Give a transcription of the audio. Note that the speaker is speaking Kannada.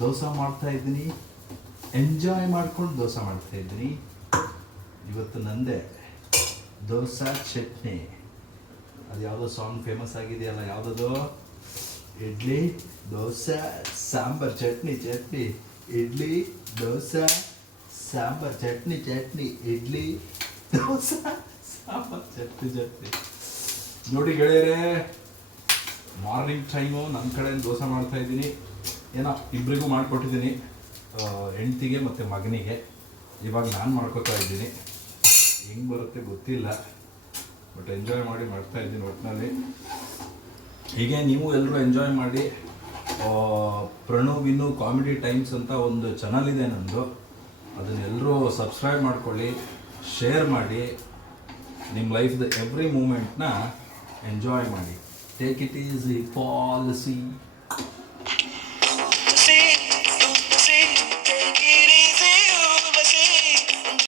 ದೋಸೆ ಮಾಡ್ತಾ ಇದ್ದೀನಿ, ಎಂಜಾಯ್ ಮಾಡ್ಕೊಂಡು ದೋಸೆ ಮಾಡ್ತಾ ಇದ್ದೀನಿ. ಇವತ್ತು ನಂದೆ ದೋಸೆ ಚಟ್ನಿ. ಅದು ಯಾವುದೋ ಸಾಂಗ್ ಫೇಮಸ್ ಆಗಿದೆಯಲ್ಲ, ಯಾವುದದು? ಇಡ್ಲಿ ದೋಸೆ ಸಾಂಬಾರ್ ಚಟ್ನಿ ಚಟ್ನಿ, ಇಡ್ಲಿ ದೋಸೆ ಸಾಂಬಾರ್ ಚಟ್ನಿ ಚಟ್ನಿ, ಇಡ್ಲಿ ದೋಸೆ ಸಾಂಬಾರ್ ಚಟ್ನಿ ಚಟ್ನಿ. ನೋಡಿ ಗೆಳೆಯರೇ, ಮಾರ್ನಿಂಗ್ ಟೈಮು ನನ್ನ ಕಡೆಯಿಂದ ದೋಸೆ ಮಾಡ್ತಾ ಇದ್ದೀನಿ. ಏನೋ ಇಬ್ಬರಿಗೂ ಮಾಡಿಕೊಟ್ಟಿದ್ದೀನಿ, ಹೆಂಡ್ತಿಗೆ ಮತ್ತು ಮಗನಿಗೆ. ಇವಾಗ ನಾನು ಮಾಡ್ಕೋತಾ ಇದ್ದೀನಿ. ಹೆಂಗೆ ಬರುತ್ತೆ ಗೊತ್ತಿಲ್ಲ, ಬಟ್ ಎಂಜಾಯ್ ಮಾಡಿ ಮಾಡ್ತಾ ಇದ್ದೀನಿ ಒಟ್ಟಿನಲ್ಲಿ. ಹೀಗೆ ನೀವು ಎಲ್ಲರೂ ಎಂಜಾಯ್ ಮಾಡಿ. ಪ್ರಣವ್ ಕಾಮಿಡಿ ಟೈಮ್ಸ್ ಅಂತ ಒಂದು ಚಾನಲ್ ಇದೆ ನನ್ನದು, ಅದನ್ನೆಲ್ಲರೂ ಸಬ್ಸ್ಕ್ರೈಬ್ ಮಾಡ್ಕೊಳ್ಳಿ, ಶೇರ್ ಮಾಡಿ. ನಿಮ್ಮ ಲೈಫ್ದು ಎವ್ರಿ ಮೂಮೆಂಟ್ನ ಎಂಜಾಯ್ ಮಾಡಿ. Take it easy policy.